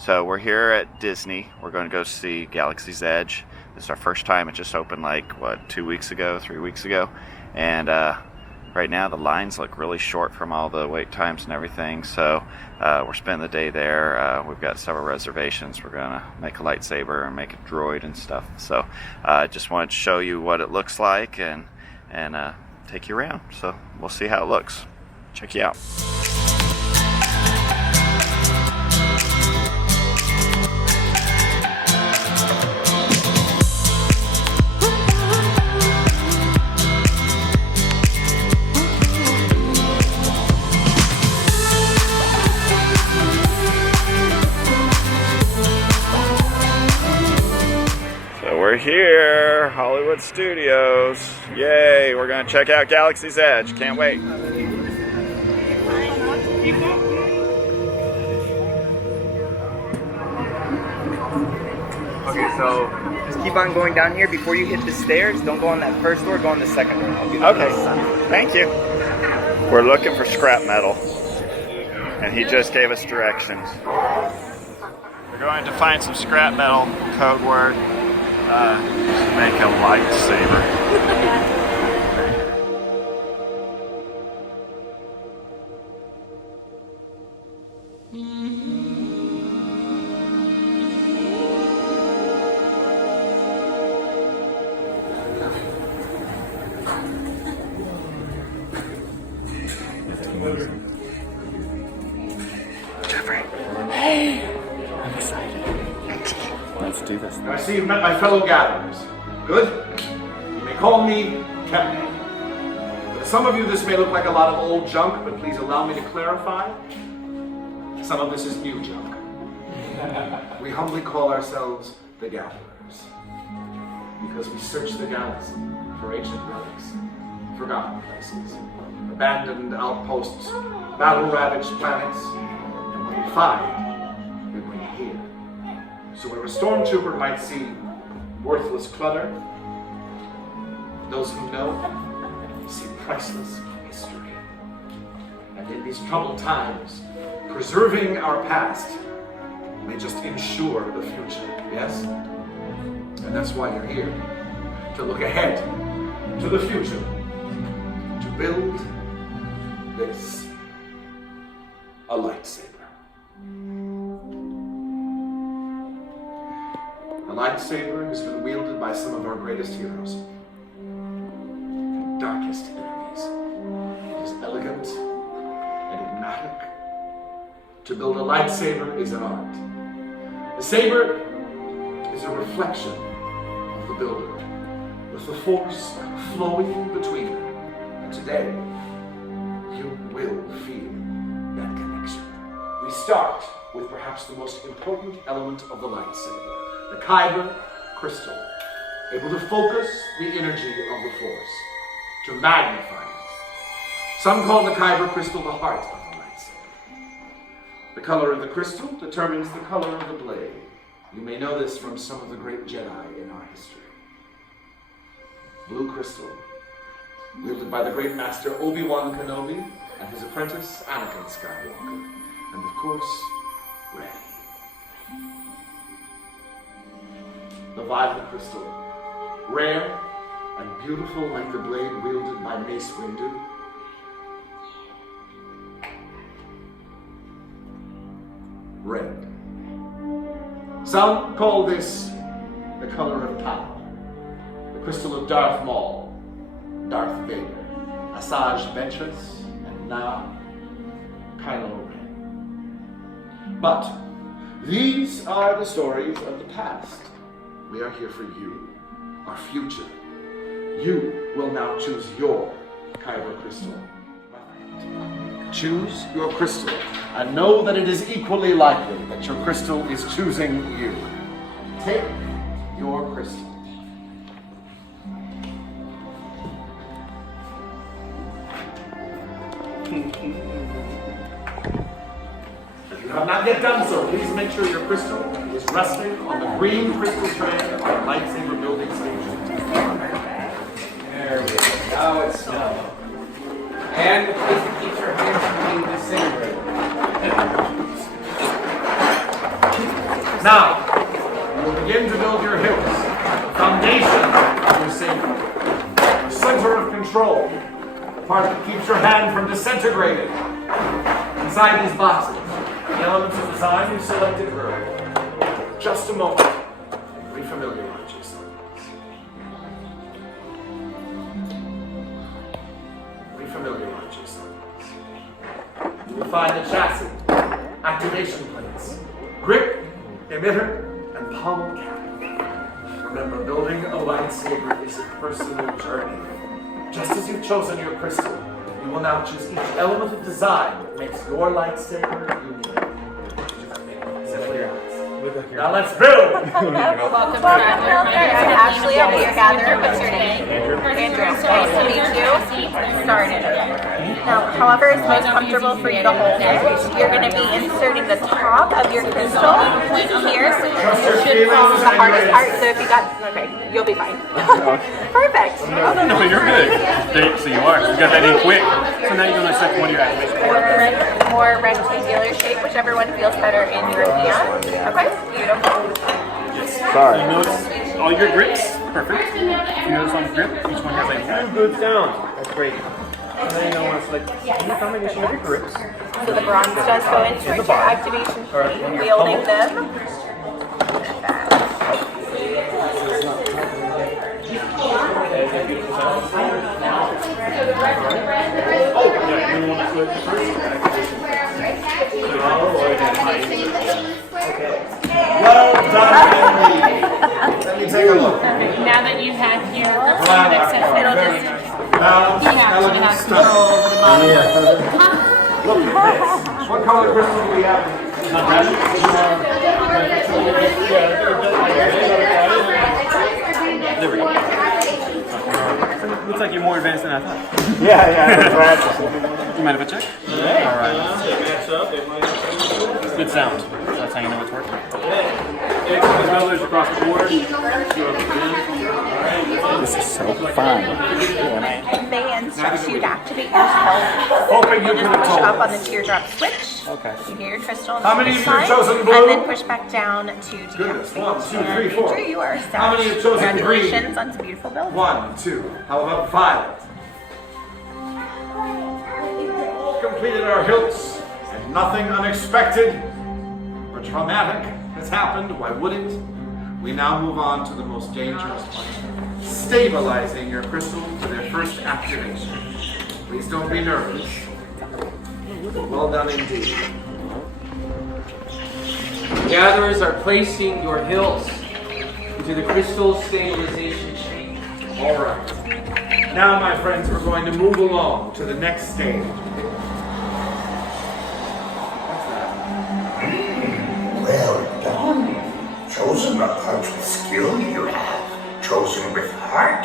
So we're here at Disney. We're going to go see Galaxy's Edge. This is our first time. It just opened like, what, 2 weeks ago, 3 weeks ago. And right now the lines look really short from all the wait times and everything. So we're spending the day there. We've got several reservations. We're going to make a lightsaber and make a droid and stuff. So I just wanted to show you what it looks like and take you around. So we'll see how it looks. Check you out. We're here, Hollywood Studios. Yay, we're gonna check out Galaxy's Edge. Can't wait. Okay, so just keep on going down here. Before you hit the stairs, don't go on that first door, go on the second door. Okay, thank you. We're looking for scrap metal, and he just gave us directions. We're going to find some scrap metal, code word. Make a lightsaber. Jeffrey. Hey! I'm excited. Let's do this. I see you've met my fellow gatherers. Good. You may call me Captain. To some of you this may look like a lot of old junk, but please allow me to clarify. Some of this is new junk. We humbly call ourselves the Gatherers because we search the galaxy for ancient relics, forgotten places, abandoned outposts, battle-ravaged planets, and when we find, we bring it here. So where a stormtrooper might see worthless clutter, those who know see priceless history. And in these troubled times, preserving our past may just ensure the future, yes? And that's why you're here, to look ahead to the future, to build this, a lightsaber. The lightsaber has been wielded by some of our greatest heroes and darkest enemies. It is elegant, enigmatic. To build a lightsaber is an art. The saber is a reflection of the builder, with the force flowing between them. And today, you will feel that connection. We start with perhaps the most important element of the lightsaber, the kyber crystal, able to focus the energy of the force, to magnify it. Some call the kyber crystal the heart of the lightsaber. The color of the crystal determines the color of the blade. You may know this from some of the great Jedi in our history. Blue crystal, wielded by the great master Obi-Wan Kenobi and his apprentice Anakin Skywalker. And of course, red. The violet crystal, rare and beautiful like the blade wielded by Mace Windu. Red. Some call this the color of power, the crystal of Darth Maul, Darth Vader, Asajj Ventress, and now Kylo Ren. But these are the stories of the past. We are here for you, our future. You will now choose your kyber crystal. Choose your crystal, and know that it is equally likely that your crystal is choosing you. Take your crystal. If you have not yet done so, please make sure your crystal is resting on the green crystal tray of our lightsaber building station. There we go. Now it's snug. And please keep your hands from being disintegrated. Now, you will begin to build your hills, the foundation of your saber, the center of control, the part that keeps your hand from disintegrating. Inside these boxes, the elements of design you selected earlier. Just a moment. Refamiliarize yourself. Refamiliarize yourself. You will find the chassis, activation plates, grip, emitter, and pommel cap. Remember, building a lightsaber is a personal journey. Just as you've chosen your crystal, you will now choose each element of design that makes your lightsaber unique. Simply ask. Now let's build! Welcome, Ashley, our beer gatherer. What's your name? Andrew. Nice to meet you. Started. Now, however is most comfortable for you to hold it, you're going to be inserting the top of your crystal here, so you should fall the hardest part. So if you got, okay, you'll be fine. Perfect. No, you're good. So you are. You got that in quick. So now you're going to select one of your activations. More rectangular shape, whichever one feels better in your hand. Okay, beautiful. Sorry. You notice all your grips? Perfect. You notice on the grip, each one has like Two good sounds. That's great. And then you want to select the combination of your grips. So the bronze does go into your activation sheet, wielding them. oh, yeah, you want to select the first Well done, Henry. Let me take a look. Now that you have your access, it'll just Now, elegant stuff. Look at this. What color crystal do we have? There we go. Looks like you're more advanced than I thought. Yeah. You mind if I check? Yeah. Alright. Good sound. So that's how you know it's working. Colors across the board. This is so fun. They instruct you to activate your spell. Hoping you You just can push up on the recall. teardrop switch. Okay. You hear your crystal on How the many other of you have side, chosen blue? and then push back down to Goodness. deactivate. 1, 2, 3, 4. Andrew, you are set. How many have chosen green? Congratulations on some beautiful building. 1, 2. How about violet? Completed our hilts, and nothing unexpected or traumatic has happened. Why would it? We now move on to the most dangerous part, stabilizing your crystal to their first activation. Please don't be nervous. Well done indeed. Gatherers are placing your hills into the crystal stabilization sheet. All right. Now, my friends, we're going to move along to the next stage. Well done. Chosen a part with skill you have. Chosen with heart.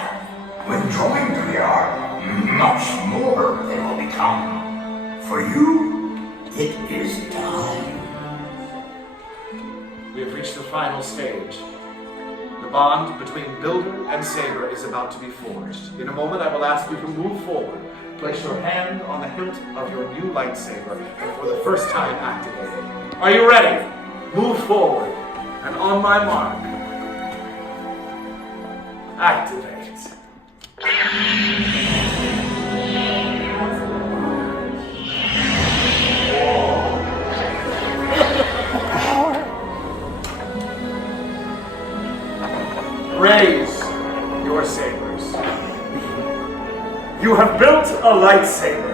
When joined we are much more than will become. For you, it is time. We have reached the final stage. The bond between builder and saber is about to be forged. In a moment, I will ask you to move forward. Place your hand on the hilt of your new lightsaber, and for the first time activate it. Are you ready? Move forward, and on my mark, activate. Raise your sabers. You have built a lightsaber.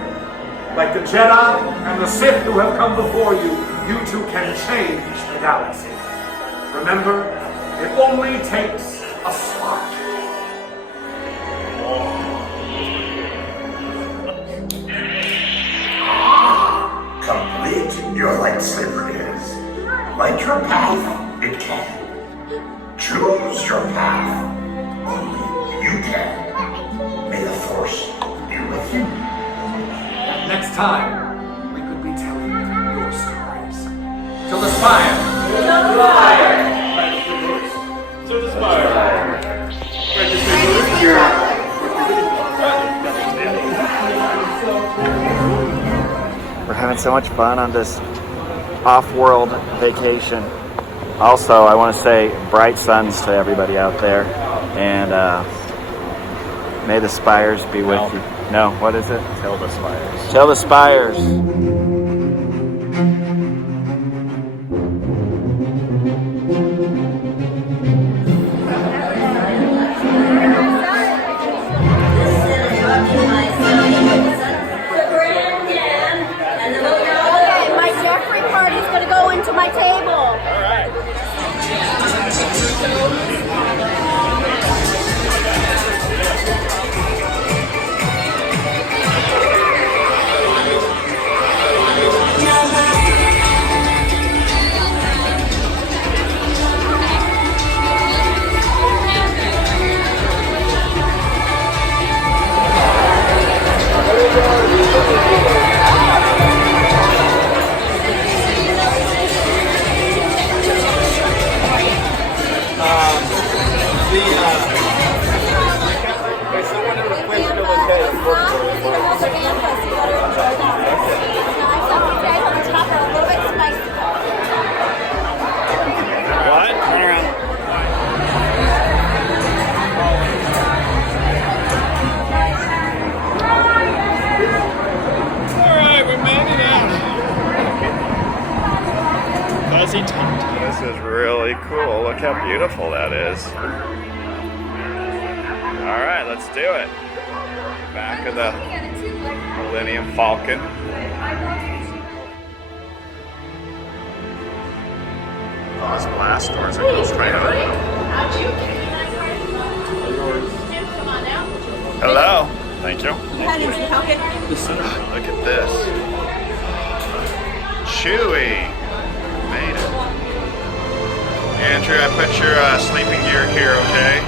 Like the Jedi and the Sith who have come before you, you too can change the galaxy. Remember, it only takes a spark. Complete your lightsaber is. Light your path, it can. Choose your path. Only you can. May the Force be with you. Next time, we could be telling your stories. To the spire! To the spire. We're having so much fun on this off-world vacation. Also, I want to say bright suns to everybody out there, and may the spires be with you. No, what is it? Till the spires. Till the spires. Okay, my Jeffrey party's gonna go into my table. This is really cool. Look how beautiful that is. All right, let's do it. Back of the Millennium Falcon. Oh, it's blast doors that go straight up. Hello. Thank you. Look at this. Chewy. Made it. Andrew, I put your sleeping gear here, okay?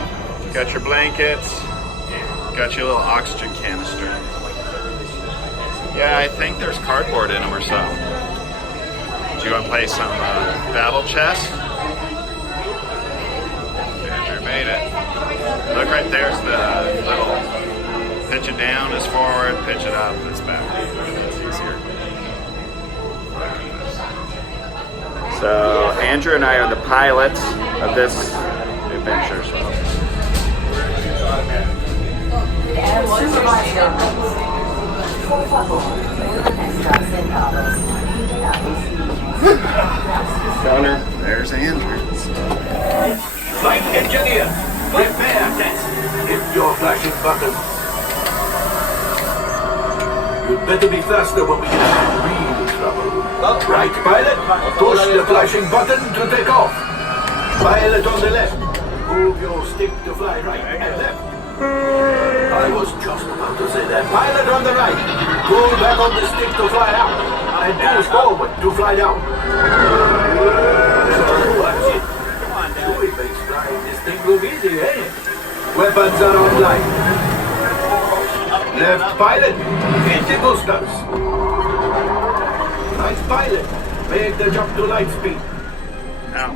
Got your blankets. Got your little oxygen canister. Yeah, I think there's cardboard in them or so. Do you want to play some battle chess? Andrew made it. Look right there's the little pitch it down is forward, pitch it up is back. It's easier. So Andrew and I are the pilots of this adventure. Gunner, there's Andrew. Flight engineer, prepare test. Hit your flashing button. You'd better be faster when we get into real trouble. Right, pilot, push the flashing button to take off. Pilot on the left, move your stick to fly right and left. I was just about to say that. Pilot on the right, pull back on the stick to fly out, and push forward to fly down. That's it. Come on, Chewie makes flying this thing look easy, eh? Weapons are online. Left pilot, hit the boosters. Right pilot, make the jump to light speed. Ow.